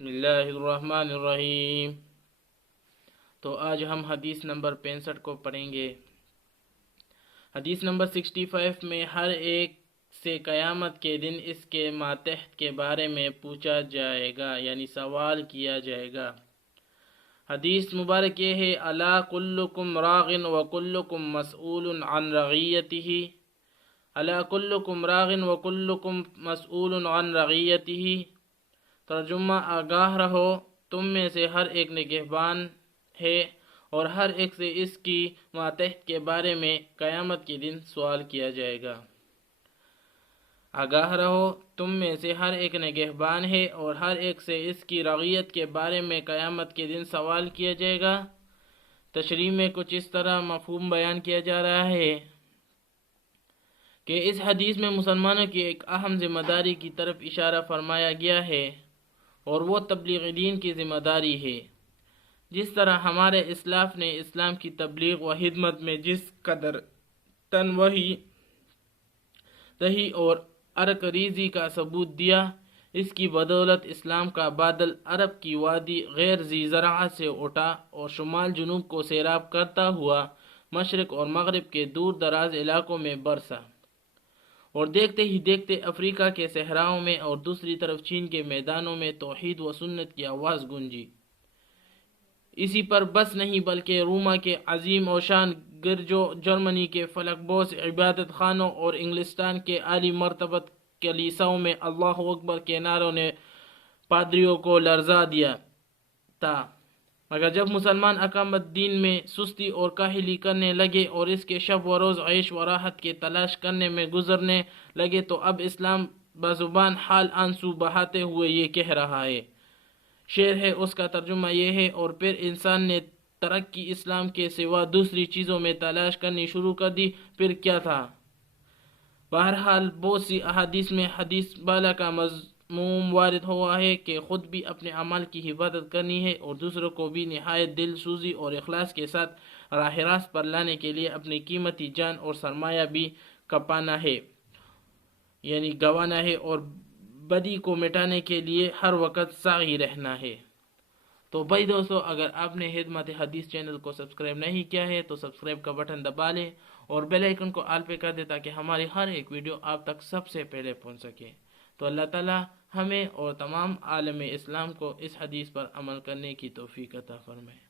بسم اللہ الرحمن الرحیم۔ تو آج ہم حدیث نمبر 65 کو پڑھیں گے۔ حدیث نمبر 65 میں ہر ایک سے قیامت کے دن اس کے ماتحت کے بارے میں پوچھا جائے گا، یعنی سوال کیا جائے گا۔ حدیث مبارک یہ ہے: الا کلکم راغ وکلکم مسئول عن رعیتہ، الا کلکم راغ وکلکم مسئول عن رعیتہ۔ ترجمہ: آگاہ رہو، تم میں سے ہر ایک نگہبان ہے اور ہر ایک سے اس کی ماتحت کے بارے میں قیامت کے دن سوال کیا جائے گا۔ آگاہ رہو، تم میں سے ہر ایک نگہبان ہے اور ہر ایک سے اس کی رعیت کے بارے میں قیامت کے دن سوال کیا جائے گا۔ تشریح میں کچھ اس طرح مفہوم بیان کیا جا رہا ہے کہ اس حدیث میں مسلمانوں کی ایک اہم ذمہ داری کی طرف اشارہ فرمایا گیا ہے، اور وہ تبلیغ دین کی ذمہ داری ہے۔ جس طرح ہمارے اسلاف نے اسلام کی تبلیغ و خدمت میں جس قدر تنوع دہی اور عرق ریزی کا ثبوت دیا، اس کی بدولت اسلام کا بادل عرب کی وادی غیر ذی زرع سے اٹھا اور شمال جنوب کو سیراب کرتا ہوا مشرق اور مغرب کے دور دراز علاقوں میں برسا، اور دیکھتے ہی دیکھتے افریقہ کے صحراؤں میں اور دوسری طرف چین کے میدانوں میں توحید و سنت کی آواز گونجی۔ اسی پر بس نہیں بلکہ روما کے عظیم اوشان گرجوں، جرمنی کے فلک بوس عبادت خانوں اور انگلستان کے اعلی مرتبت کلیساؤں میں اللہ اکبر کے نعروں نے پادریوں کو لرزا دیا تھا۔ مگر جب مسلمان اقامت دین میں سستی اور کاہلی کرنے لگے اور اس کے شب و روز عیش و راحت کی تلاش کرنے میں گزرنے لگے، تو اب اسلام بزبان حال آنسو بہاتے ہوئے یہ کہہ رہا ہے۔ شعر ہے، اس کا ترجمہ یہ ہے: اور پھر انسان نے ترقی اسلام کے سوا دوسری چیزوں میں تلاش کرنی شروع کر دی، پھر کیا تھا؟ بہرحال بہت سی احادیث میں حدیث بالا کا مضمون وارد ہوا ہے کہ خود بھی اپنے اعمال کی حفاظت کرنی ہے اور دوسروں کو بھی نہایت دل سوزی اور اخلاص کے ساتھ راہ راست پر لانے کے لیے اپنی قیمتی جان اور سرمایہ بھی کپانا ہے، یعنی گنوانا ہے، اور بدی کو مٹانے کے لیے ہر وقت سعی رہنا ہے۔ تو بھائی دوستو، اگر آپ نے خدمت حدیث چینل کو سبسکرائب نہیں کیا ہے تو سبسکرائب کا بٹن دبا لیں اور بیل آئیکن کو آل پہ کر دیں تاکہ ہماری ہر ایک ویڈیو آپ تک سب سے پہلے پہنچ سکے۔ تو اللہ تعالی ہمیں اور تمام عالم اسلام کو اس حدیث پر عمل کرنے کی توفیق عطا فرمائے۔